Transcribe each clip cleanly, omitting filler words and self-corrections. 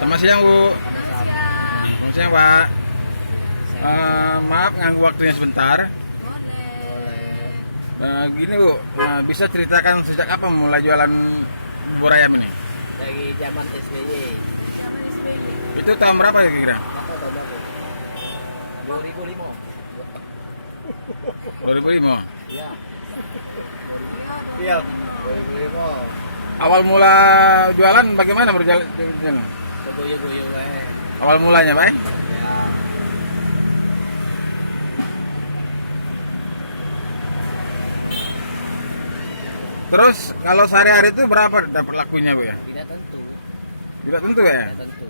Selamat siang Bu. Selamat siang Pak. Maaf nganggu waktunya sebentar. Gini Bu, bisa ceritakan sejak apa mulai jualan bubur ayam ini? Dari zaman SBY. Itu tahun berapa kira-kira? 2005. 2005. Iya. Iya, 2005. Awal mula jualan bagaimana berjalan? Goyo-goyo wae. Awal mulanya Pak? Ya. Terus kalau sehari-hari itu berapa dapat lakunya Bu ya? Tidak tentu. Tidak tentu ya? Tidak tentu.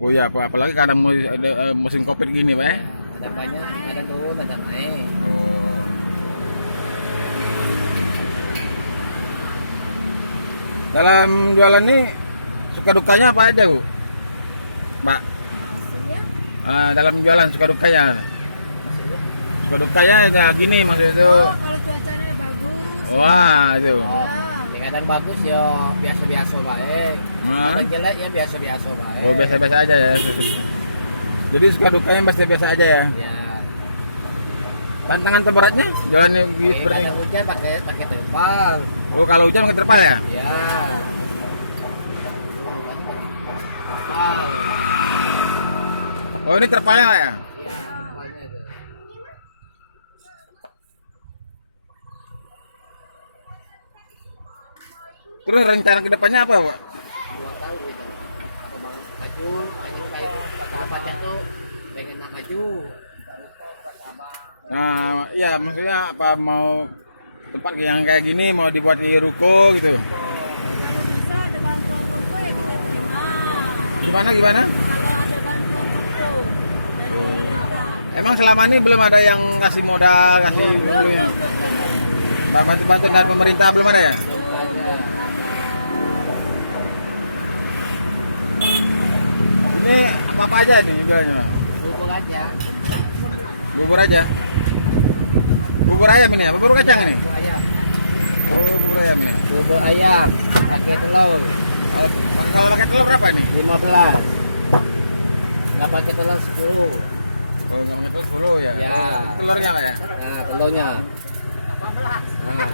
Oh iya Pak, apalagi kadang ada musim Covid gini Pak ya? Ada banyak, ada turun, ada naik. Dalam jualan ini suka dukanya apa aja Bu? Mbak? Dalam jualan suka dukanya? Maksudnya? Suka dukanya ya gini maksudnya itu. Kalau cuacanya bagus. Wah itu. Oh, kadang bagus ya biasa-biasa baik. Kadang jelek ya biasa-biasa baik. Oh biasa-biasa aja ya. Jadi suka dukanya pasti biasa aja ya. Ya. Tantangan terberatnya jualannya Oke, kadang hujan pakai terpal. Oh kalau hujan pakai terpal ya? Ya. Terpal. Oh ini terpalnya Pak ya? Terus rencana kedepannya apa Pak? 2 tahun gitu. Apa mau maju, pengen kayak apa tuh pengen maju. Nah iya maksudnya apa mau tempat yang kayak gini mau dibuat di ruko gitu? Kalau bisa ada bantuan buku ya kita terima. Gimana? Kalau ada bantuan buku dari kita. Emang selama ini belum ada yang ngasih modal, ngasih dulu ya? Bantu-bantu dari pemerintah belum ada ya? Belum ada. Ini apa aja nih jualnya? Bubur aja. Bubur aja? Bubur ayam ini apa? Bubur kacang ini? Bubur ayam. Oh bubur ayam ini. Bubur ayam. Pakai telur. Kalau pakai telur berapa nih? 15. Nggak pakai telur 10. Kalau pakai telur 10 ya? Ya. Telurnya Pak ya? Nah, telurnya. Nah.